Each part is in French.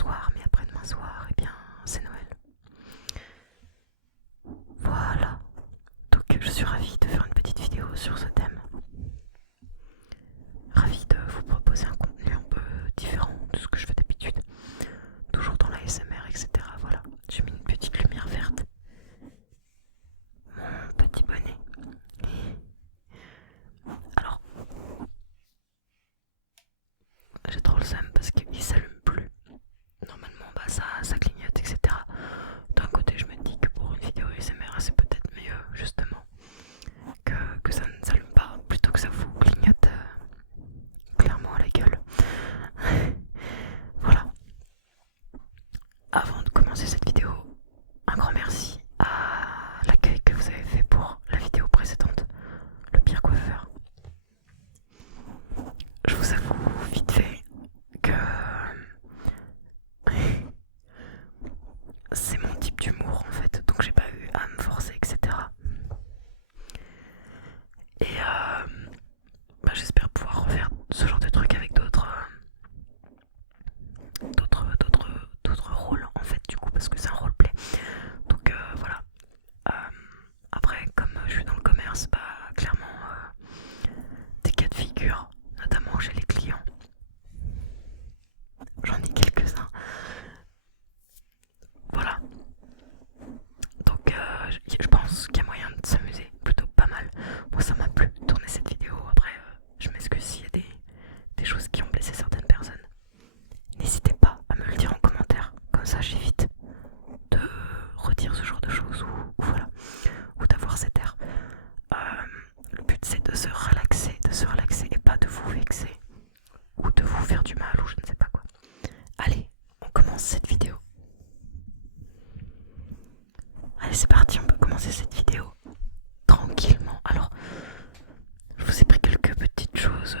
soir, mais après-demain soir, eh bien, c'est Noël. Voilà. Donc je suis ravie de faire une petite vidéo sur ce thème. Ravie de vous proposer un contenu un peu différent de ce que je fais d'habitude. Toujours dans la SMR, etc. Voilà. J'ai mis une petite lumière verte. Mon petit bonnet. Alors, j'ai trop le seum parce qu'il s'allume plus. Normalement, ça clignote, etc. D'un côté, je me dis que pour une vidéo SMR, c'est peut-être mieux, justement, que ça ne s'allume pas, plutôt que ça vous clignote clairement à la gueule. Voilà. Avant de commencer cette vidéo, un grand merci à l'accueil que vous avez fait pour la vidéo précédente, le pire coiffeur. Je vous avoue vite fait que c'est mon type d'humour en fait, donc j'ai pas eu à me forcer, etc. Et j'espère pouvoir refaire ce genre de truc avec d'autres rôles en fait, du coup, parce que c'est un roleplay. Donc voilà. Après, comme je suis dans le commerce, clairement des cas de figure, notamment chez les clients. J'en ai quelques-uns. Voilà. Donc je pense qu'il y a moyen de s'amuser plutôt pas mal. Moi ça m'a plu de tourner cette vidéo. Après je m'excuse s'il y a des choses qui ont blessé certaines personnes. N'hésitez pas à me le dire en commentaire. Comme ça j'évite de redire ce genre de choses ou voilà. Ou d'avoir cet air. Le but c'est de se relaxer et pas de vous vexer. Ou de vous faire du mal ou je ne sais pas quoi. Allez, on commence cette vidéo. Allez, c'est parti, on peut commencer cette vidéo tranquillement. Alors, je vous ai pris quelques petites choses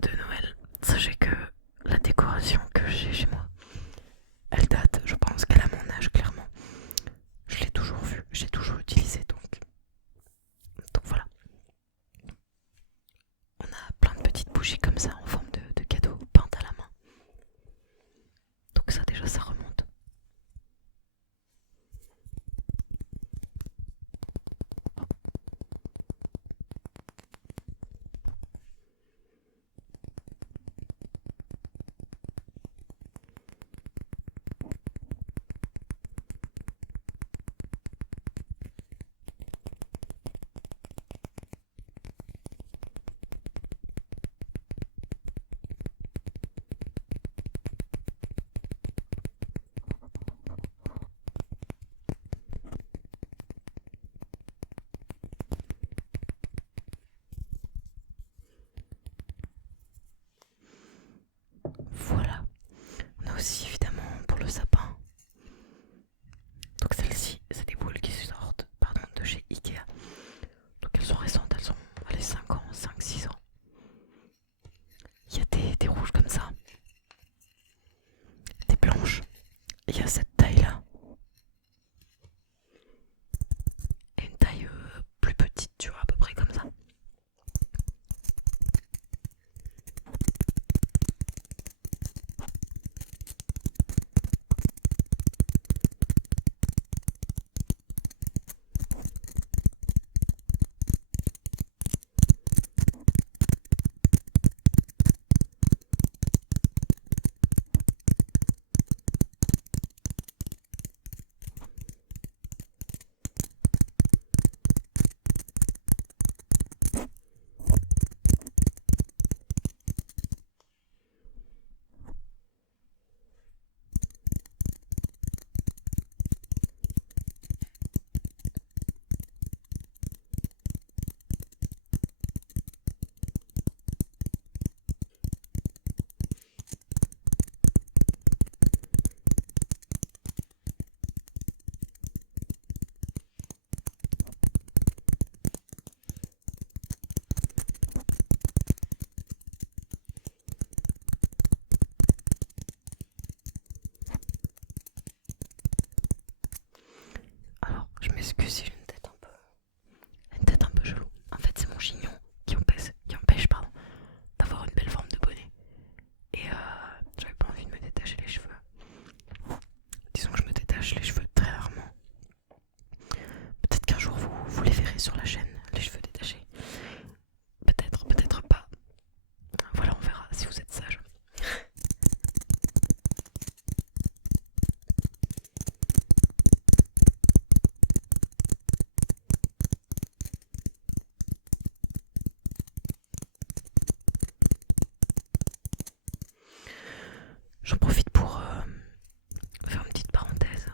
de Noël. Sachez que la décoration que j'ai chez moi, elle date, je pense qu'elle a mon âge, clairement. Je l'ai toujours vue, j'ai toujours utilisé, donc voilà. On a plein de petites bougies comme ça en forme de cadeaux peintes à la main. Donc ça déjà, ça remonte. Voilà. On a aussi évidemment pour le sapin. Donc celles-ci, c'est des boules qui sortent de chez Ikea. Donc elles sont récentes, elles ont 5 ans, 5-6 ans. Il y a des rouges comme ça, des blanches. Il y a cette taille là. Et une taille plus petite, tu vois, à peu près comme ça. Alors, je m'excuse si j'ai une tête un peu chelou. En fait, c'est mon chignon qui empêche d'avoir une belle forme de bonnet. Et j'avais pas envie de me détacher les cheveux. détache les cheveux très rarement. Peut-être qu'un jour vous les verrez sur la chaîne, les cheveux détachés. Peut-être, peut-être pas. Voilà, on verra si vous êtes sage. J'en profite pour faire une petite parenthèse.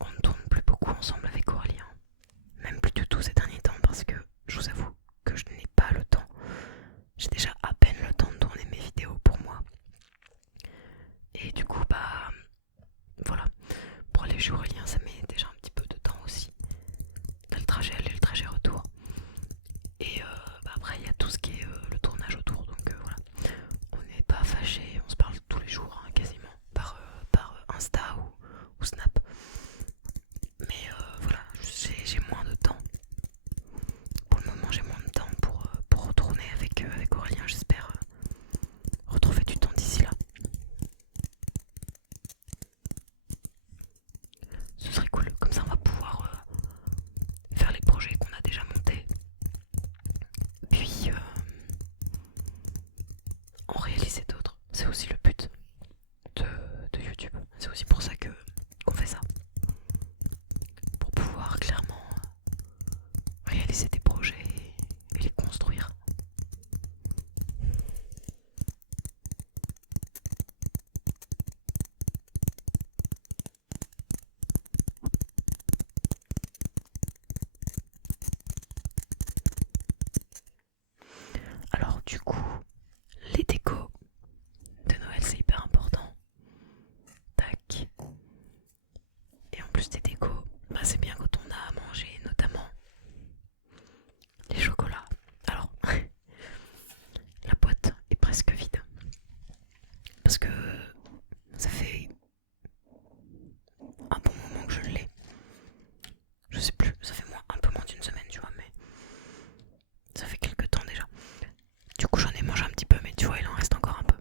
On ne tourne plus beaucoup ensemble avec Aurélien. Même plus du tout ces derniers temps parce que je vous avoue que je n'ai pas le temps. J'ai déjà à peine le temps de tourner mes vidéos pour moi. Et du coup, bah voilà. Pour aller chez Aurélien, ça met déjà un petit peu de temps aussi. T'as le trajet aller, le trajet retour. Et bah après, il y a tout ce qui est le tournage autour. Donc voilà. On n'est pas fâchés, on se parle tous les jours, hein, quasiment. Par Insta ou Snap. Mais voilà, j'ai moins de temps. Pour le moment, j'ai moins de temps pour retourner avec Aurélien. J'espère retrouver du temps d'ici là. Ce serait cool, comme ça on va pouvoir faire les projets qu'on a déjà montés. Puis en réaliser d'autres. C'est aussi le but de YouTube. C'est aussi pour ça qu'on fait ça. Pour pouvoir clairement réaliser des projets et les construire. Alors du coup, les décos de Noël c'est hyper important. Tac. Et en plus des décos, bah c'est bien quand on a à manger, notamment les chocolats. Alors, la boîte est presque vide. Parce que ça fait un bon moment que je l'ai. Je sais plus, ça fait un peu moins d'une semaine, tu vois, mais ça fait quelques temps déjà. Du coup, j'en ai mangé un petit peu, mais tu vois, il en reste encore un peu.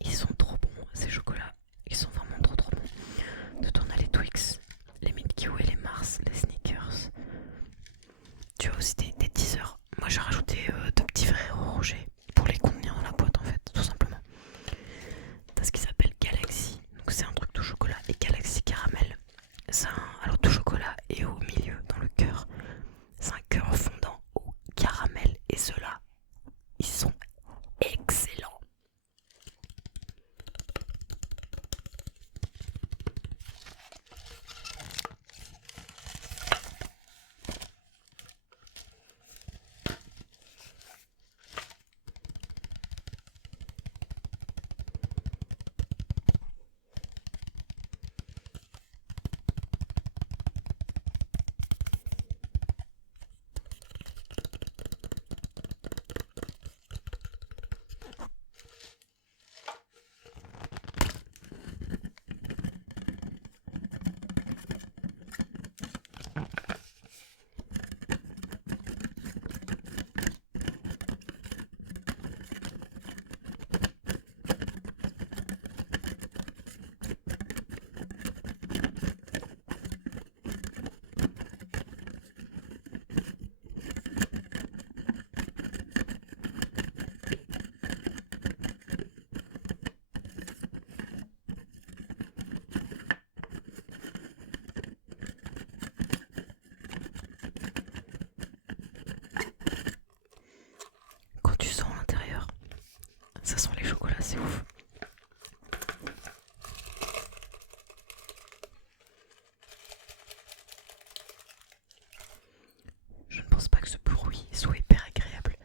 Ils sont trop bons, ces chocolats. Ils sont vraiment trop bons. Dedans, on a les Twix, les Milky Way, les Mars, les Snickers. Tu as aussi des teasers. Moi, j'ai rajouté 2 petits Ferrero Rocher pour les contenir dans la boîte, en fait, tout simplement. T'as ce qui s'appelle Galaxy. Donc, c'est un truc tout chocolat. Et Galaxy Caramel. Alors, tout chocolat et au milieu, dans le cœur, c'est un cœur fondant au caramel. Et ceux-là, ils sont excellents. Quand tu sens l'intérieur, ça sent les chocolats, c'est ouf. Je ne pense pas que ce bruit soit hyper agréable.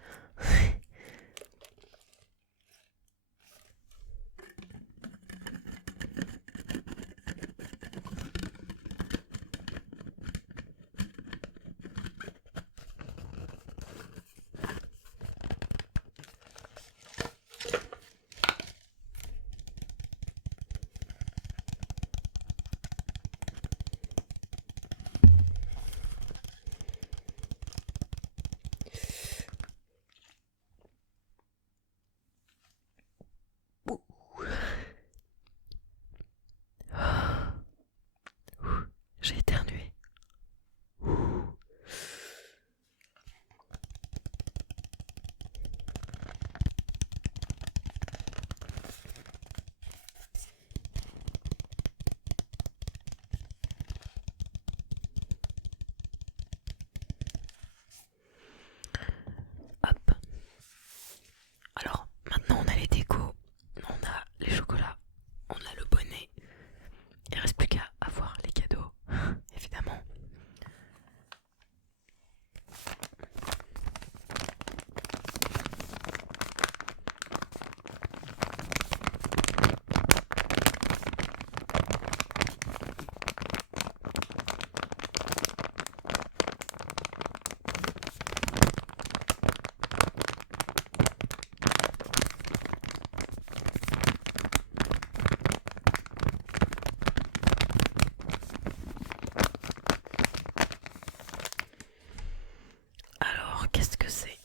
qu'est-ce que c'est?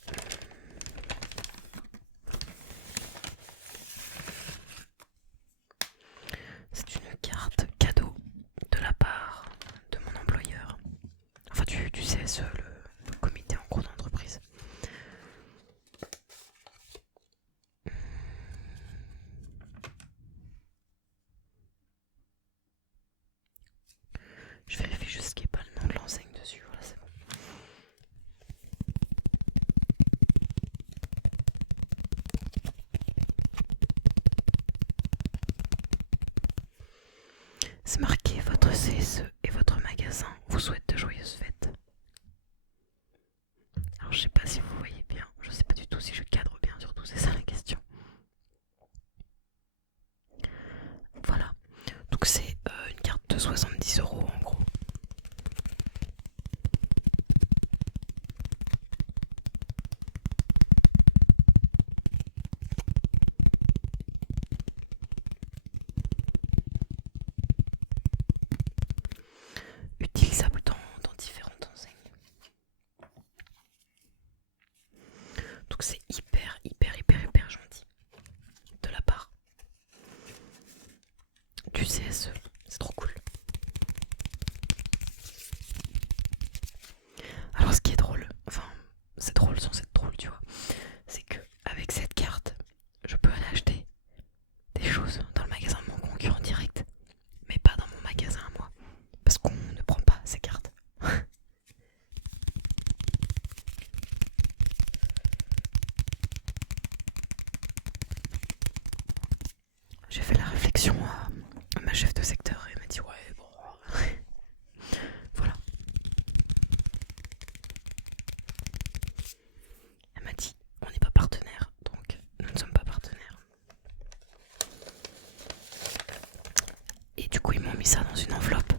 C'est une carte cadeau de la part de mon employeur. Enfin, du CSE, le comité en cours d'entreprise. Je vérifie juste qu'il n'y ait pas le nom de l'enseigne dessus. Voilà, c'est bon. C'est marqué votre CSE et votre magasin vous souhaitent de joyeuses fêtes. Alors je sais pas si vous voyez bien, je sais pas du tout si je cadre bien, surtout c'est ça la question. Voilà, donc c'est une carte de 70 € en gros. Utilisable dans différentes enseignes. Donc c'est hyper gentil de la part du CSE, c'est trop cool. Alors ce qui est drôle, enfin c'est drôle sans être drôle tu vois, c'est que avec cette carte, je peux aller acheter des choses dans le magasin de mon concurrent direct, mais pas dans mon magasin à moi, parce qu'on ne prend pas ces cartes. J'ai fait la réflexion à ma chef de secteur et elle m'a dit ouais bon voilà. Elle m'a dit on n'est pas partenaire donc nous ne sommes pas partenaires. Et du coup ils m'ont mis ça dans une enveloppe